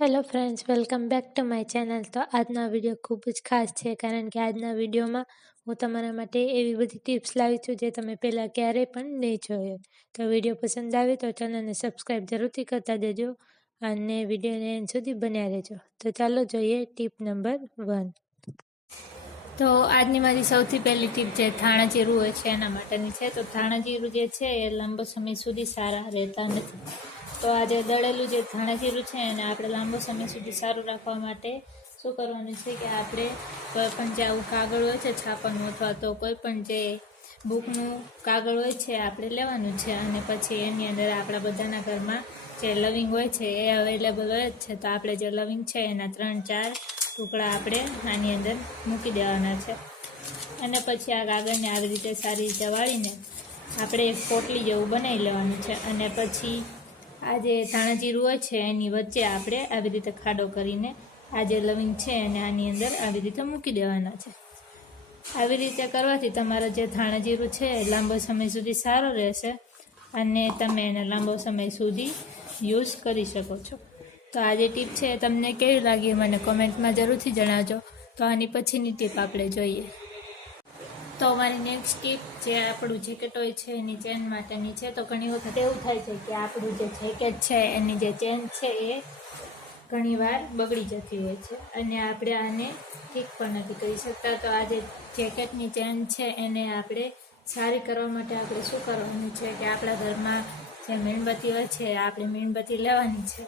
Hello friends welcome back to my channel તો આજનો video ખૂબ જ ખાસ છે, કારણ કે આજના વિડીયોમાં હું તમારા માટે એવી બધી ટિપ્સ લાવી છું જે તમે પહેલાં ક્યારેય પણ નહીં જોયો. તો વીડિયો પસંદ આવે તો ચેનલને સબસ્ક્રાઈબ જરૂરથી કરતા દેજો અને વિડીયોને એન્ડ સુધી બન્યા રહેજો. તો ચાલો જોઈએ ટીપ નંબર વન તો આજની મારી સૌથી પહેલી ટીપ જે થાણા જીરું હોય છે, એના માટેની છે. તો થાણા જીરું જે છે, એ લાંબો સમય સુધી સારા રહેતા નથી. તો આ જે દળેલું જે ધાણાજીરું છે એને આપણે લાંબો સમય સુધી સારું રાખવા માટે શું કરવાનું છે કે આપણે કોઈ પણ જે આવું કાગળ હોય છે છાપાનું અથવા તો કોઈ પણ જે બુકનું કાગળ હોય છે આપણે લેવાનું છે અને પછી એની અંદર આપણા બધાના ઘરમાં જે લવિંગ હોય છે એ અવેલેબલ હોય જ છે. તો આપણે જે લવિંગ છે એના ત્રણ ચાર ટુકડા આપણે આની અંદર મૂકી દેવાના છે. અને પછી આ કાગળને આવી રીતે સારી રીતે વાળીને આપણે એક પોટલી જેવું બનાવી લેવાનું છે. અને પછી આ જે ધાણા જીરું હોય છે, એની વચ્ચે આપણે આવી રીતે ખાડો કરીને આ જે લવિંગ છે એને આની અંદર આવી રીતે મૂકી દેવાના છે. આવી રીતે કરવાથી તમારું જે ધાણા જીરું છે એ લાંબો સમય સુધી સારો રહેશે અને તમે એને લાંબો સમય સુધી યુઝ કરી શકો છો. તો આ જે ટીપ છે તમને કેવી લાગી મને કોમેન્ટમાં જરૂરથી જણાવજો. તો આની પછીની ટીપ આપણે જોઈએ. તો અમારી નેક્સ્ટ ટીપ જે આપણું જેકેટ હોય છે એની ચેન માટેની છે. તો ઘણી વખત એવું થાય છે કે આપણું જે જેકેટ છે એની જે ચેન છે એ ઘણીવાર બગડી જતી હોય છે અને આપણે આને ઠીક પણ નથી કરી શકતા. તો આ જે જેકેટની ચેન છે એને આપણે સારી કરવા માટે આપણે શું કરવાનું છે કે આપણા ઘરમાં જે મીણબત્તી હોય છે આપણે મીણબત્તી લેવાની છે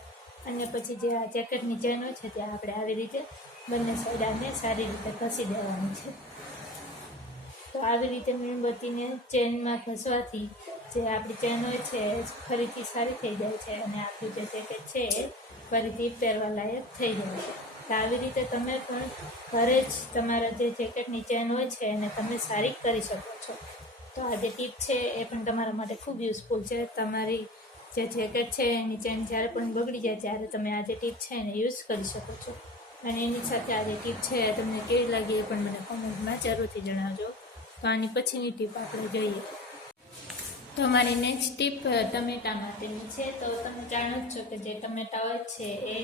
અને પછી જે આ જેકેટની ચેન હોય છે તે આપણે આવી રીતે બંને સાઈડ આને સારી રીતે ઘસી દેવાની છે. તો આવી રીતે મીણબત્તીને ચેનમાં ઘસવાથી જે આપણી ચેન હોય છે ફરીથી સારી થઈ જાય છે અને આપણું જે જેકેટ છે, એ ફરીથી પહેરવા લાયક થઈ જાય છે. તો આવી રીતે તમે પણ ઘરે જ તમારા જે જેકેટની ચેન હોય છે, એને તમે સારી કરી શકો છો. તો આ જે ટીપ છે, એ પણ તમારા માટે ખૂબ યુઝફુલ છે. તમારી જે જેકેટ છે, એની ચેન જ્યારે પણ બગડી જાય, ત્યારે તમે આ જે ટીપ છે, એને યુઝ કરી શકો છો. અને એની સાથે આ જે ટીપ છે તમને કેવી લાગી, એ પણ મને કોમેન્ટમાં જરૂરથી જણાવજો. તો આની પછીની ટીપ આપણે જોઈએ. તો મારી નેક્સ્ટ ટીપ ટમેટા માટેની છે. તો તમે જાણો જ છો કે જે ટમેટા હોય છે એ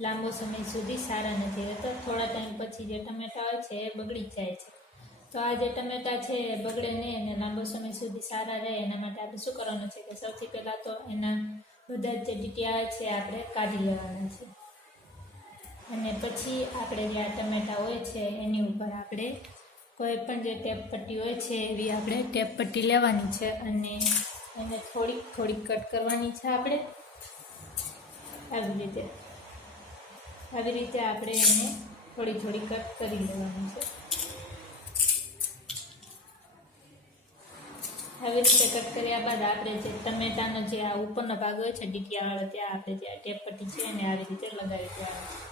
લાંબો સમય સુધી સારા નથી રહેતા. થોડા ટાઈમ પછી જે ટમેટા હોય છે એ બગડી જાય છે. તો આ જે ટમેટા છે એ બગડે નહીં અને લાંબો સમય સુધી સારા રહે, એના માટે આપણે શું કરવાનું છે કે સૌથી પહેલાં તો એના બધા જ ડીટીયા છે આપણે કાઢી લેવાના છે. અને પછી આપણે જે આ ટમેટા હોય છે એની ઉપર આપણે કોઈ પણ જે ટેપ પટ્ટી હોય છે એવી આપણે ટેપ પટ્ટી લેવાની છે અને એને થોડીક થોડીક કટ કરવાની છે આપણે. આવી રીતે. આવી રીતે આપણે એને થોડી થોડી કટ કરી લેવાની છે. આવી રીતે કટ કર્યા બાદ આપણે જે ટમેટાનો જે આ ઉપરનો ભાગ હોય છે ડીટીયાવાળો ત્યાં આપણે જે આ ટેપ પટ્ટી છે એને આવી રીતે લગાવી દેવાની છે.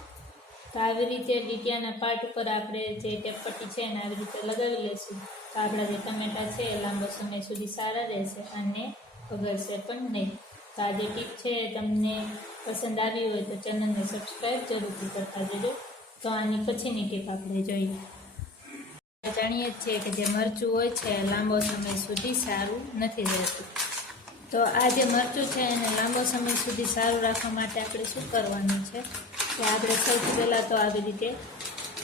તો આવી રીતે ડીટીયાના પાર્ટ ઉપર આપણે જે ટેપપટ્ટી છે એને આવી રીતે લગાવી લઈશું. તો આપણા જે ટમેટા છે એ લાંબો સમય સુધી સારા રહેશે અને બગડશે પણ નહીં. તો આ જે ટીપ છે તમને પસંદ આવી હોય તો ચેનલને સબસ્ક્રાઈબ જરૂરથી કરતા જજો. તો આની પછીની ટીપ આપણે જોઈએ. જાણીએ જ છીએ કે જે મરચું હોય છે લાંબો સમય સુધી સારું નથી રહેતું. તો આ જે મરચું છે એને લાંબો સમય સુધી સારું રાખવા માટે આપણે શું કરવાનું છે? કે આપણે સૌથી પહેલાં તો આવી રીતે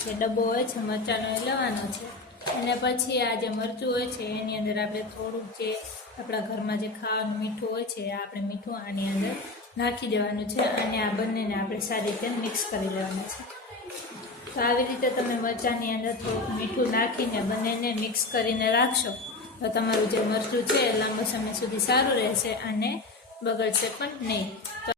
જે ડબ્બો હોય છે, મરચાંનો એ લેવાનો છે. અને પછી આ જે મરચું હોય છે, એની અંદર આપણે થોડુંક જે આપણા ઘરમાં જે ખાવાનું મીઠું હોય છે આપણે મીઠું આની અંદર નાખી દેવાનું છે અને આ બંનેને આપણે સારી રીતે મિક્સ કરી લેવાના છે. તો આવી રીતે તમે મરચાંની અંદર થોડુંક મીઠું નાખીને બંનેને મિક્સ કરીને રાખશો. તો તમારું જે મરચું છે લાંબો સમય સુધી સારું રહેશે અને બગડશે પણ નહીં.